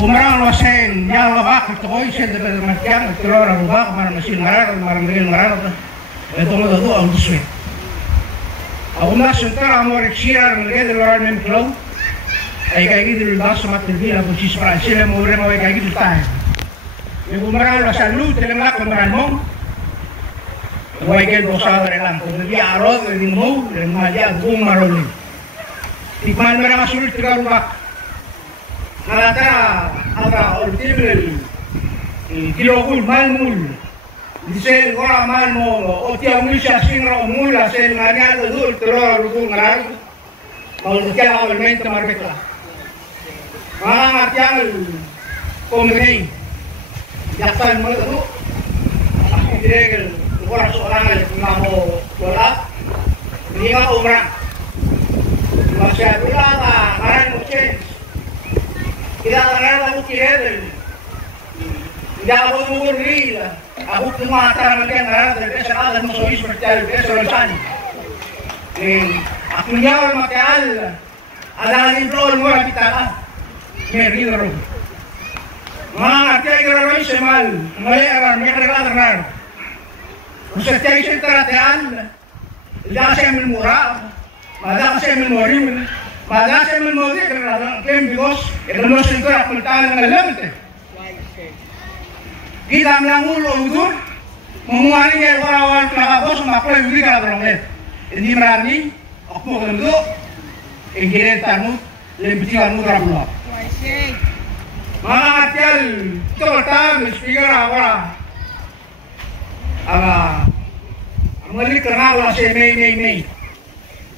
Umarang losen yang lawak itu koi sen de bermacam itu orang rubah kemana mesin ngarar kemana mungkin ngarar itu mau tuh ang sulit. Aku nak sentar amor eksira ngelihat orang yang kelau. Kayak gitu dah semat terbilang posisi sila mau kayak gitu tahan. Yang umarang losen lu telenglak umarang mong. Wajar dosa orang tu dia arot di mau dan maja gum maroli. Tikman mereka sulit terlalu bak. Nalata ada ultimel kilogul malmul disel gora malmo otia mulisha singra mula sel nganya dul teror gul ngar mau dia awalmente marbekla tiang komrei jatan mo tu direk gora sorangan ngamo bola lima umrah masih ada karang mungkin kita kenal aku kira tidak aku murni lah aku cuma antara mereka ngarang dari sekarang musuh seperti itu solusi aku jawab makal ada libro luar kita lah meri dorong mana artinya kira kira semal mereka mereka kenal setiap sentra tean jangan saya murah malah saya memorim Pada saya menmodi kerana kem bigos, kerana singkir aku letak dengan lemte. Kita melanggul udur, menguani ke orang-orang kelakabos makhluk yang kita berongget. Ini berarti aku untuk ingin tamu lebih tinggal mudah pulang. Mana artial itu letak speaker apa? Mengelik kerana Allah saya mei.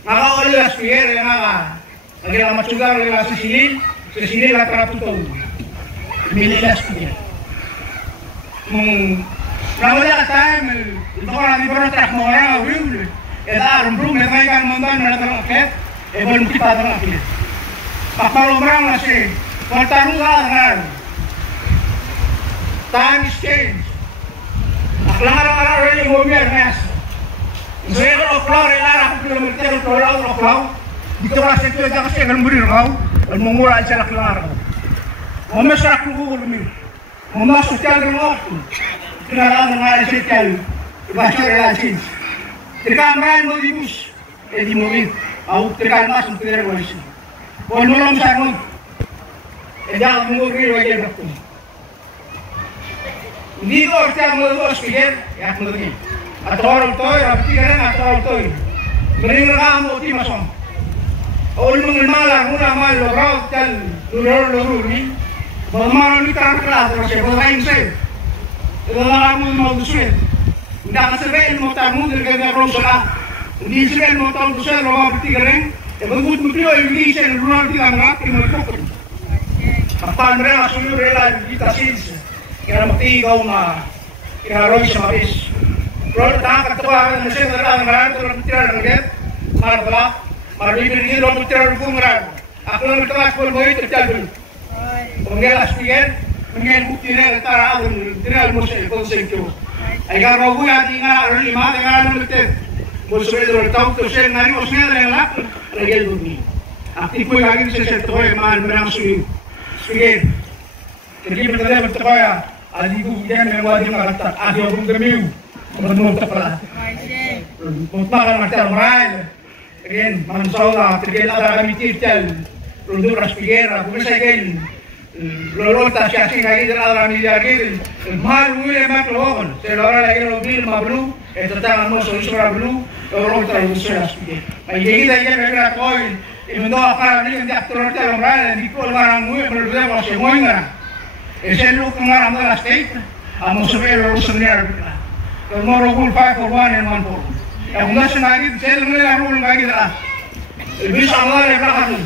Naka oleh speaker yang apa? Lagi lama juga lagi sini lah terap tuh, mililas punya. Namanya kata, itu orang di bawah terak mau orang awil, kita rumput mereka ikan montan mereka terangkat, belum kita terangkat. Kalau orang masih bertarung kan, time is change. Aklar ini mau biar nas. Saya kalau aklar aku belum beritahu kalau aklar. Dito kasi ito yung kasi ang murir raw, ang mumura ay sila klaro. Mamasak ko ko lumir. Mamasok siya ng ako. Kinalaan ng nga isip kayo. Ibasya relations. Tirikaman mo dibus. Di mo rin. Ako tirikaman mas ang tirikaman mo rin. Kung mo lang sa mo. Di ako mumuri wajan ako. Hindi ko siya mo ito speaker. Yak mo rin. At orang toy, abti ka rin at orang toy. Maring na mo ti masong. Orang mengenal mula malu rau dan lurur ni, bermalu ni tak kelas terus bermain sih. Dalam mau dusun, dah sebel mau tamu dengan orang salah, di sebel mau tamu dusun orang bertiga orang, berbut mungkin orang ini saya lurur tiga orang yang mereka. Apa mereka suruh rela kita sih, kira mati kau mah, kira roy sama bis. Kalau tak ketua mesti orang turun tiga orang, marah. Mari beri orang bicara hukum orang. Aku nak kelas pun boleh terjadi. Pengelas tiga, pengen bukti ni antara awam tidak musuh konsekuensi. Agar ragu yang tinggal lima dengan lebih musuh itu tahu tu saya nari musuhnya dengan lak lagi lebih. Aktif pun lagi saya terus mal menang suyu. Suyu. Jadi berkata berkata, adi bu dia memang dia mengatakan, adi orang demiu, menurut terpelah. Mungkin macam mana? Again, mansola, tigil ada kami titel, rundur raspigera, kumisa again, lolota siya lagi dalam kami lagi, mahal muli maklohon, selora lagi mobil mablu, tangan mo sura blu, lolota sura raspigera. May kita yan mereka koin, imundo apa ni yang diatur dalam raya, di kol marang muli berdua masih moinga, eselu kemarang dalam state, amo sebel urusan ni arbitra, kalau mau 5 for 1 and 1 for 1. Yang nggak sengaja, saya dengar orang lagi dah. Bisa Allah yang berkata,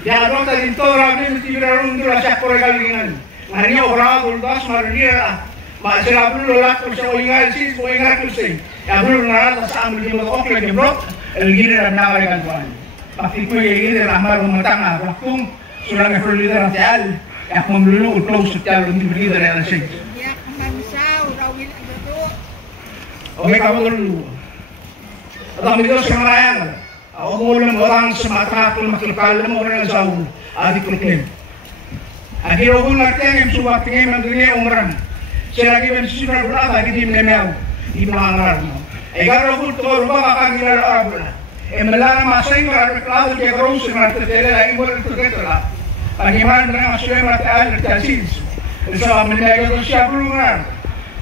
ya orang tadi itu orang ini mesti orang itu rasa korek kalian. Hari orang berdas marni lah, masih abdul lah terus orang sih, orang terus sih. Ya abdul nara tas ambil di mana okey gembrok, lagi ni ramai orang kan tuan. Tapi tu yang ini ramai rumah tangga, waktu sudah ngefur leader nantial, yang memulung close setiap untuk leader yang sih. Ya kami sah, rawil ada tu. Okey kamu dulu. Atau itu sengaja, aku mau orang Sumatera tu maklum kalau mau orang Jawa, adik kelihatan. Akhirnya ngerti yang sudah tinggal mendunia umran. Selagi mensusun berapa di dimlemau di belakang. Egar robot tu rumah akan kita arabula. Melarang masing kalau dia kerus nanti tele lagi boleh terketelah. Bagaimana dengan Muslim nanti ada tersis. Sebab mereka itu siap dulu kan.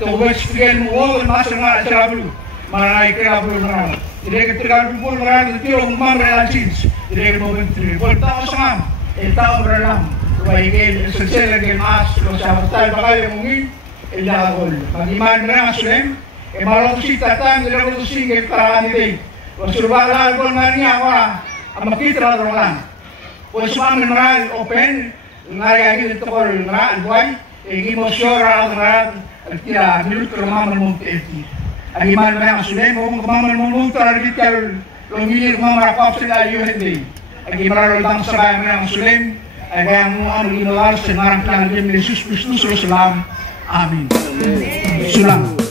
Tugas sekian mual masing ada siap dulu. Mana ikut dulu kan. Jadi ketika dulu kan itu umum relasis. Jadi menteri. Boleh tahu sama. Tahu beralam. Baik selesai lagi mas. Kalau siapa tahu bakal mungkin. Ilagol. Bagaimana dengan Muslim? Malah tu si tatang dia tu si keterangan ini. Wasurbalah gol ngani apa? Amakitra orang. Wasman meneral open ngari lagi itu kol ngeral boy. Egi mosyora ngeral kira milut rumah memuti. Agiman dengan Muslim mau kemana memuti lagi kalau lomili rumah rapap sila yuhdi. Agiman orang sabay dengan Muslim. Agang mau anu inawal senarang klang Yesus Kristus Rasulullah. Amin. Sulam.